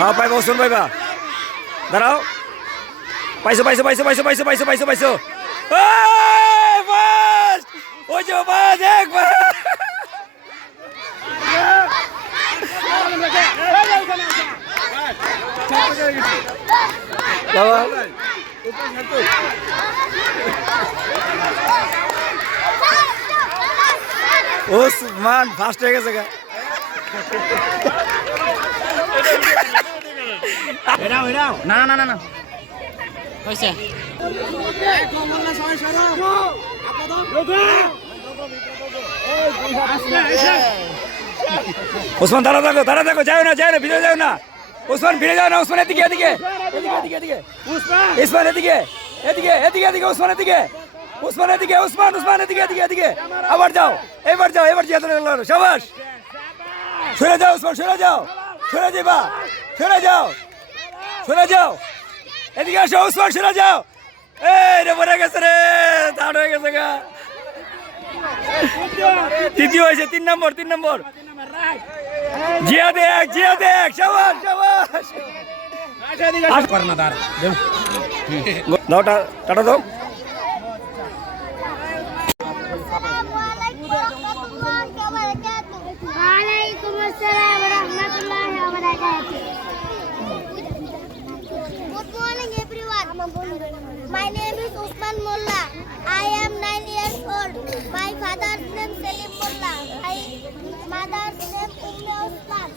হ্যাঁ পাইবা ওসমান পাইবা দাঁড়াও পাইছো পাইছো পাইছো পাইছো পাইছো পাইছো পাইছো পাইছো ফার্স্ট ওই যে বাস একবার ওসমান ফার্স্ট হয়ে গেছে না না না না হয়েছে ওসমান দাঁড়া থাকো যাও না ভিতরে যাও না ওসমান ফিরে যাও না ওসমান এদিকে এদিকে এদিকে এদিকে ওসমান এদিকে এদিকে এদিকে এদিকে ওসমান এদিকে ওসমান এদিকে ওসমান এদিকে এদিকে এদিকে আবার যাও এবার শাবাশ সরে যাও ওসমান সরে যাও সরে যাও এদিকে আসো ওসমান সরে যাও এই রে মরে গেছে রে দাঁড় হয়ে গেছে গা তৃতীয় হয়েছে 3 নম্বর জিয়া দেখ শাবাশ দাও টাটা দাও Waalaikum assalam warahmatullahi wabarakatuh. Good morning everyone. My name is Usman Molla. I am 9 years old. My father's name Selim Molla. My mother's name Umme Usman.